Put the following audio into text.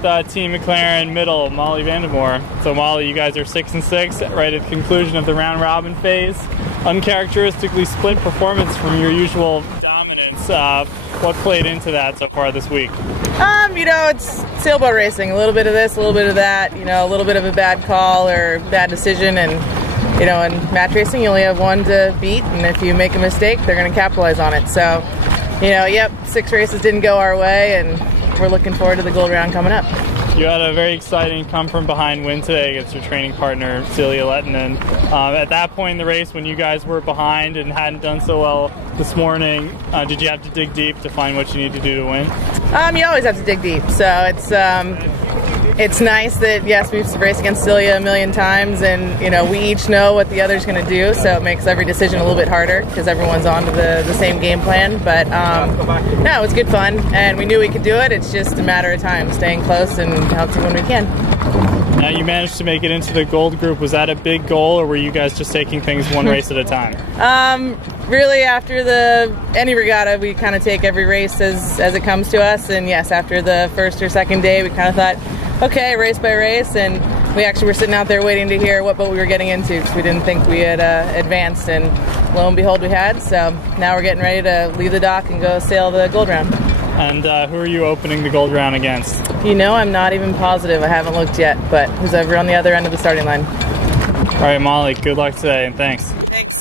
with Team McLaren middle, Molly Vandermoor. So Molly, you guys are 6-6 right at the conclusion of the round robin phase. Uncharacteristically split performance from your usual dominance. What played into that so far this week? You know, it's sailboat racing. A little bit of this, a little bit of that. You know, a little bit of a bad call or bad decision, and you know, in match racing, you only have one to beat, and if you make a mistake, they're going to capitalize on it. So, you know, yep, 6 races didn't go our way, and we're looking forward to the gold round coming up. You had a very exciting come from behind win today against your training partner, Celia Lehtinen. At that point in the race, when you guys were behind and hadn't done so well this morning, did you have to dig deep to find what you need to do to win? You always have to dig deep, so it's nice that, yes, we've raced against Celia a million times, and you know, we each know what the other's going to do, so it makes every decision a little bit harder because everyone's on to the same game plan. But no, it was good fun, and we knew we could do it. It's just a matter of time, staying close and helping when we can. Now, you managed to make it into the gold group. Was that a big goal, or were you guys just taking things one race at a time? Really, after any regatta, we kind of take every race as it comes to us, and yes, after the first or second day, we kind of thought, okay, race by race, and we actually were sitting out there waiting to hear what boat we were getting into because we didn't think we had advanced, and lo and behold we had. So now we're getting ready to leave the dock and go sail the gold round. And who are you opening the gold round against? You know, I'm not even positive. I haven't looked yet, but who's ever on the other end of the starting line. All right, Molly, good luck today, and thanks. Thanks.